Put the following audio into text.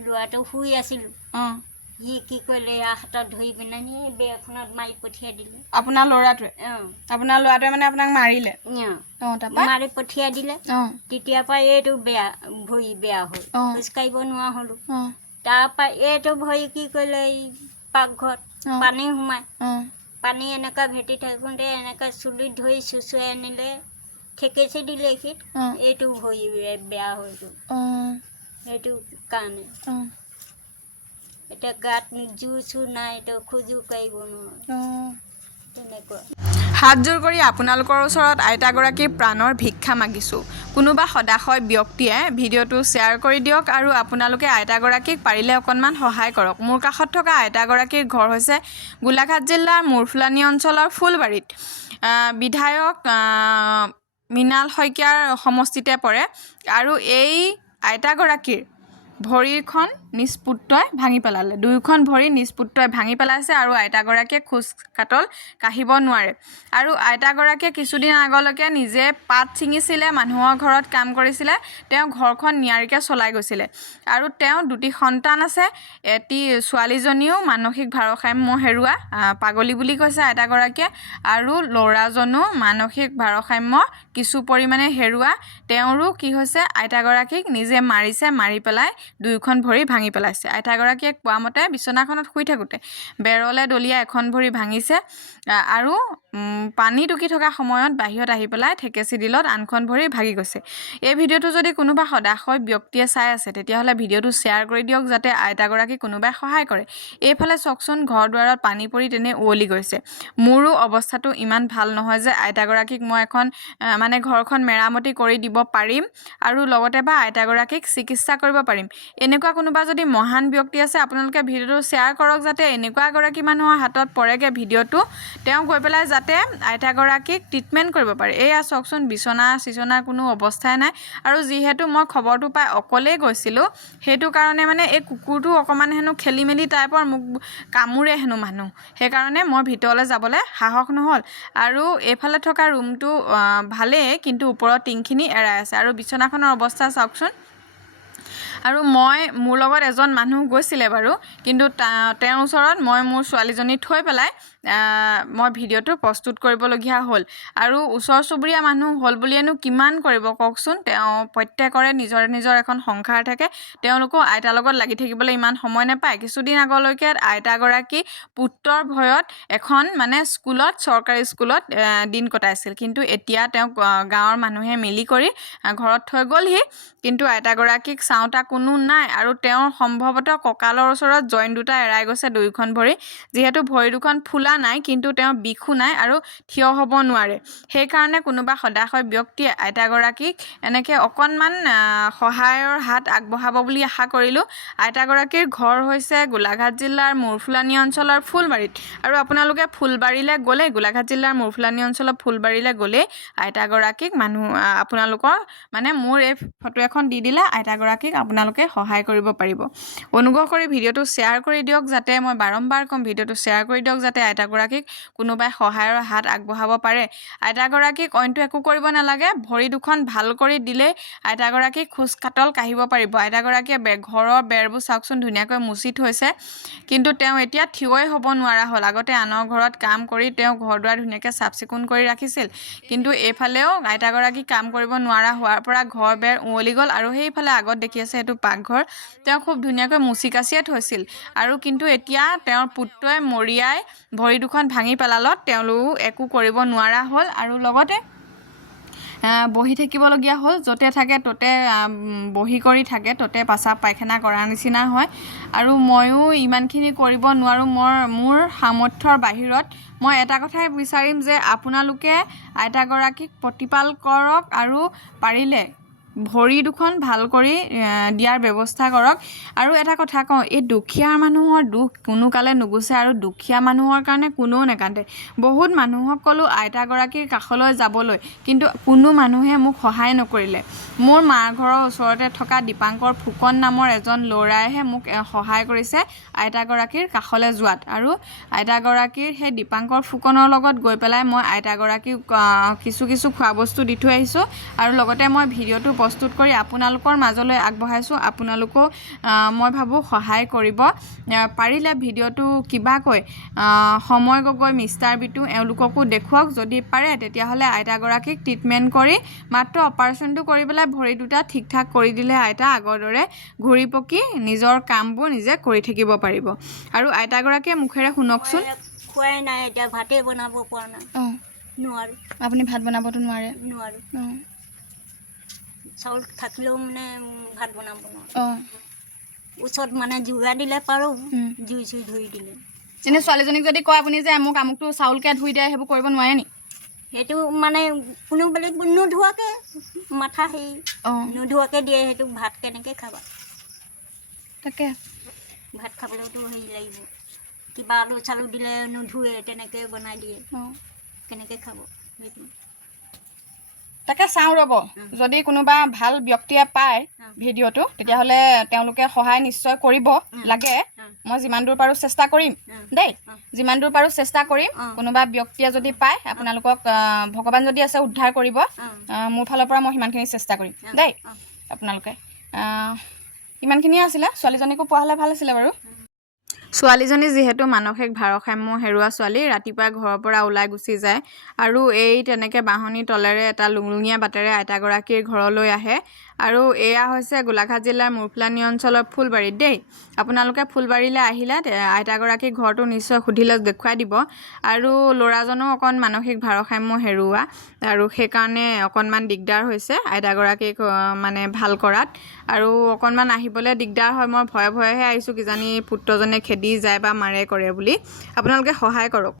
ল'ৰাটো শুই আছিলোঁ সি কি কৰিলে হাতত ধৰি পিনে নি বেৰখনত মাৰি পঠিয়াই দিলে আপোনাৰ ল'ৰাটোৱে মানে আপোনাক মাৰিলে মাৰি পঠিয়াই দিলে তেতিয়াৰ পৰা এইটো বেয়া ভৰি বেয়া হ'ল খোজকাঢ়িব নোৱাৰা হ'লোঁ তাৰপৰা এইটো ভৰি কি কৰিলে এই পাকঘৰত পানী সোমাই পানী এনেকুৱা ভেটি থাকোঁতে এনেকৈ চুলিত ধৰি চুচুৱাই আনিলে ঠেকেচি দিলে সি এইটো ভৰি বেয়া হৈ গ'ল সেইটো কাৰণে এতিয়া গাত জোৰ চোৰ নাই তো খোজো কাঢ়িব নোৱাৰোঁ তেনেকুৱা হাতজোৰ কৰি আপোনালোকৰ ওচৰত আইতাগৰাকীৰ প্ৰাণৰ ভিক্ষা মাগিছোঁ কোনোবা সদাশয় ব্যক্তিয়ে ভিডিঅ'টো শ্বেয়াৰ কৰি দিয়ক আৰু আপোনালোকে আইতাগৰাকীক পাৰিলে অকণমান সহায় কৰক মোৰ কাষত থকা আইতাগৰাকীৰ ঘৰ হৈছে গোলাঘাট জিলাৰ মুৰফুলানী অঞ্চলৰ ফুলবাৰীত বিধায়ক মৃণাল শইকীয়াৰ সমষ্টিতে পৰে আৰু এই আইতাগৰাকীৰ ভৰিখন নিষ্পুত্ৰই ভাঙি পেলালে দুয়োখন ভৰি নিষ্পুত্ৰই ভাঙি পেলাইছে আৰু আইতাগৰাকীয়ে খোজ কাটল কাঢ়িব নোৱাৰে আৰু আইতাগৰাকীয়ে কিছুদিন আগলৈকে নিজে পাত ছিঙিছিলে মানুহৰ ঘৰত কাম কৰিছিলে তেওঁ ঘৰখন নিয়াৰিকৈ চলাই গৈছিলে আৰু তেওঁ দুটি সন্তান আছে এটি ছোৱালীজনীও মানসিক ভাৰসাম্য হেৰুৱা পাগলী বুলি কৈছে আইতাগৰাকীয়ে আৰু ল'ৰাজনো মানসিক ভাৰসাম্য কিছু পৰিমাণে হেৰুৱা তেওঁৰো কি হৈছে আইতাগৰাকীক নিজে মাৰিছে মাৰি পেলাই দুয়োখন ভৰি ভাঙি পেলাইছে আইতাগৰাকীয়ে কোৱা মতে বিচনাখনত শুই থাকোঁতে বেৰলে দলিয়াই এখন ভৰি ভাঙিছে আৰু পানী টুকি থকা সময়ত বাহিৰত আহি পেলাই ঠেকেচি দিলত আনখন ভৰি ভাগি গৈছে এই ভিডিঅ'টো যদি কোনোবা সদাশয় ব্যক্তিয়ে চাই আছে তেতিয়াহ'লে ভিডিঅ'টো শ্বেয়াৰ কৰি দিয়ক যাতে আইতাগৰাকী কোনোবাই সহায় কৰে এইফালে চাওকচোন ঘৰ দুৱাৰত পানী পৰি তেনে উৱলি গৈছে মোৰো অৱস্থাটো ইমান ভাল নহয় যে আইতাগৰাকীক মই এখন মানে ঘৰখন মেৰামতি কৰি দিব পাৰিম আৰু লগতে বা আইতাগৰাকীক চিকিৎসা কৰিব পাৰিম এনেকুৱা কোনোবা যদি মহান ব্যক্তি আছে আপোনালোকে ভিডিঅ'টো শ্বেয়াৰ কৰক যাতে এনেকুৱা এগৰাকী মানুহৰ হাতত পৰেগৈ ভিডিঅ'টো তেওঁ গৈ পেলাই যাতে আইতাগৰাকীক ট্ৰিটমেণ্ট কৰিব পাৰে এয়া চাওকচোন চিচনাৰ কোনো অৱস্থাই নাই আৰু যিহেতু মই খবৰটো পাই অকলেই গৈছিলোঁ সেইটো কাৰণে মানে এই কুকুৰটো অকণমান হেনো খেলি মেলি টাইপৰ মোক কামোৰে হেনো মানুহ সেইকাৰণে মই ভিতৰলৈ যাবলৈ সাহস নহ'ল আৰু এইফালে থকা ৰুমটো ভালেই কিন্তু ওপৰৰ টিংখিনি এৰাই আছে আৰু বিচনাখনৰ অৱস্থা চাওকচোন আৰু মোৰ লগত এজন মানুহ গৈছিলে বাৰু কিন্তু তেওঁৰ ওচৰত মই মোৰ ছোৱালীজনী থৈ পেলাই মই ভিডিঅ'টো প্ৰস্তুত কৰিবলগীয়া হ'ল আৰু ওচৰ চুবুৰীয়া মানুহ হ'ল বুলিয়েনো কিমান কৰিব কওকচোন তেওঁ প্ৰত্যেকৰে নিজৰ এখন সংসাৰ থাকে তেওঁলোকো আইতাৰ লগত লাগি থাকিবলৈ ইমান সময় নাপায় কিছুদিন আগলৈকে আইতাগৰাকী পুত্ৰৰ ভয়ত এখন মানে চৰকাৰী স্কুলত দিন কটাইছিল কিন্তু এতিয়া তেওঁক গাঁৱৰ মানুহে মিলি কৰি ঘৰত থৈ গ'লহি কিন্তু আইতাগৰাকীক চাওঁতা কোনো নাই আৰু তেওঁৰ সম্ভৱতঃ কঁকালৰ ওচৰত জইন দুটা এৰাই গৈছে দুয়োখন ভৰি যিহেতু ভৰি দুখন ফুলা নাই কিন্তু তেওঁ বিষো নাই আৰু থিয় হ'ব নোৱাৰে সেইকাৰণে কোনোবা সদাশয় ব্যক্তিয়ে আইতাগৰাকীক এনেকৈ অকণমান সহায়ৰ হাত আগবঢ়াব বুলি আশা কৰিলোঁ আইতাগৰাকীৰ ঘৰ হৈছে গোলাঘাট জিলাৰ মুৰফুলানী অঞ্চলৰ ফুলবাৰীত আৰু আপোনালোকে ফুলবাৰীলৈ গ'লে গোলাঘাট জিলাৰ মুৰফুলানী অঞ্চলৰ ফুলবাৰীলৈ গ'লেই আইতাগৰাকীক আপোনালোকৰ মানে মোৰ এই ফটো এখন দি দিলে আইতাগৰাকীক আপোনালোকে সহায় কৰিব পাৰিব অনুগ্ৰহ কৰি ভিডিঅ'টো শ্বেয়াৰ কৰি দিয়ক যাতে মই বাৰম্বাৰ কম ভিডিঅ'টো শ্বেয়াৰ কৰি দিয়ক যাতে আইতাগৰাকীক কোনোবাই সহায়ৰ হাত আগবঢ়াব পাৰে আইতাগৰাকীক অইনটো একো কৰিব নালাগে ভৰি দুখন ভাল কৰি দিলেই আইতাগৰাকীক খোজ কাটল কাঢ়িব পাৰিব আইতাগৰাকীয়ে ঘৰৰ বেৰবোৰ চাওকচোন ধুনীয়াকৈ মুচি থৈছে কিন্তু তেওঁ এতিয়া থিয়ই হ'ব নোৱাৰা হ'ল আগতে আনৰ ঘৰত কাম কৰি তেওঁ ঘৰ দুৱাৰ ধুনীয়াকৈ চাফ চিকুণ কৰি ৰাখিছিল কিন্তু এইফালেও আইতাগৰাকী কাম কৰিব নোৱাৰা হোৱাৰ পৰা ঘৰ বেৰ উৱলি গ'ল আৰু সেইফালে আগত দেখি আছে সেইটো পাকঘৰ তেওঁ খুব ধুনীয়াকৈ মুচি কাচিয়ে থৈছিল আৰু কিন্তু এতিয়া তেওঁৰ পুত্ৰই মৰিয়াই ভৰি দুখন ভাঙি পেলালত তেওঁলোকো একো কৰিব নোৱাৰা হ'ল আৰু লগতে বহি থাকিবলগীয়া হ'ল য'তে থাকে ত'তে বহি কৰি থাকে ত'তে পাচাব পায়খানা কৰাৰ নিচিনা হয় আৰু ময়ো ইমানখিনি কৰিব নোৱাৰোঁ মোৰ সামৰ্থ্যৰ বাহিৰত মই এটা কথাই বিচাৰিম যে আপোনালোকে আইতাগৰাকীক প্ৰতিপাল কৰক আৰু পাৰিলে ভৰি দুখন ভাল কৰি দিয়াৰ ব্যৱস্থা কৰক আৰু এটা কথা কওঁ এই দুখীয়া মানুহৰ দুখ কোনো কালে নুগুছে আৰু দুখীয়া মানুহৰ কাৰণে কোনেও নেকান্দে বহুত মানুহক ক'লোঁ আইতাগৰাকীৰ কাষলৈ যাবলৈ কিন্তু কোনো মানুহে মোক সহায় নকৰিলে মোৰ মাৰ ঘৰৰ ওচৰতে থকা দীপাংকৰ ফুকন নামৰ এজন ল'ৰাইহে মোক সহায় কৰিছে আইতাগৰাকীৰ কাষলৈ যোৱাত আৰু আইতাগৰাকীৰ সেই দীপাংকৰ ফুকনৰ লগত গৈ পেলাই মই আইতাগৰাকীক কিছু খোৱা বস্তু দি থৈ আহিছোঁ আৰু লগতে মই ভিডিঅ'টো প্ৰস্তুত কৰি আপোনালোকৰ মাজলৈ আগবঢ়াইছোঁ। আপোনালোকেও মই ভাবোঁ সহায় কৰিব। পাৰিলে ভিডিঅ'টো কিবাকৈ সময় গগৈ, মিষ্টাৰ বিটু এওঁলোককো দেখুৱাওক। যদি পাৰে তেতিয়াহ'লে আইতাগৰাকীক ট্ৰিটমেণ্ট কৰি মাত্ৰ অপাৰেশ্যনটো কৰি পেলাই ভৰি দুটা ঠিক ঠাক কৰি দিলে আইতা আগৰ দৰে ঘূৰি পকি নিজৰ কামবোৰ নিজে কৰি থাকিব পাৰিব। আৰু আইতাগৰাকীয়ে মুখেৰে শুনকচোন। খোৱাই নাই, এতিয়া ভাতেই বনাব পৰা নাই। নোৱাৰোঁ। আপুনি ভাত বনাবতো নোৱাৰে? নোৱাৰোঁ। চাউল থাকিলেও মানে ভাত বনাব নোৱাৰোঁ। ওচৰত মানে যোগাৰ দিলে পাৰোঁ, জুই চুই ধৰি দিলে। এনে ছোৱালীজনীক যদি কয় আপুনি যে মোক আমুকটো চাউলকে ধুই দিয়ে, সেইবোৰ কৰিব নোৱাৰে নি? সেইটো মানে কোনো বেলেগ নোধোৱাকৈ মাথা হেৰি নোধোৱাকৈ দিয়ে। সেইটো ভাত কেনেকৈ খাবা? তাকে ভাত খাবলৈতো হেৰি লাগিব। কিবা আলু চালু দিলে নোধোৱে, তেনেকৈ বনাই দিয়ে। কেনেকৈ খাব সেইটো? তাকে চাওঁ ৰ'ব, যদি কোনোবা ভাল ব্যক্তিয়ে পায় ভিডিঅ'টো তেতিয়াহ'লে তেওঁলোকে সহায় নিশ্চয় কৰিব লাগে। মই যিমান দূৰ পাৰোঁ চেষ্টা কৰিম দেই, যিমান দূৰ পাৰোঁ চেষ্টা কৰিম। কোনোবা ব্যক্তিয়ে যদি পায় আপোনালোকক, ভগৱান যদি আছে উদ্ধাৰ কৰিব, মোৰ ফালৰ পৰা মই সিমানখিনি চেষ্টা কৰিম দেই। আপোনালোকে ইমানখিনিয়ে আছিলে। ছোৱালীজনীকো পোৱা হ'লে ভাল আছিলে বাৰু। ছোৱালীজনী যিহেতু মানসিক ভাৰসাম্য হেৰুৱা ছোৱালী, ৰাতিপুৱাই ঘৰৰ পৰা ওলাই গুচি যায় আৰু এই তেনেকৈ বাঁহনি তলেৰে এটা লুংলুঙীয়া বাটেৰে আইতাগৰাকীৰ ঘৰলৈ আহে। আৰু এয়া হৈছে গোলাঘাট জিলাৰ মুৰফুলানি অঞ্চলৰ ফুলবাৰীত দেই। আপোনালোকে ফুলবাৰীলৈ আহিলে আইতাগৰাকীৰ ঘৰটো নিশ্চয় সুধিলে দেখুৱাই দিব। আৰু ল'ৰাজনো অকণ মানসিক ভাৰসাম্য হেৰুওৱা, আৰু সেইকাৰণে অকণমান দিগদাৰ হৈছে আইতাগৰাকীক মানে ভাল কৰাত। আৰু অকণমান আহিবলৈ দিগদাৰ হয়। মই ভয়ে ভয়েহে আহিছোঁ, কিজানি পুত্ৰজনে খেদি যায় বা মাৰে কৰে বুলি। আপোনালোকে সহায় কৰক।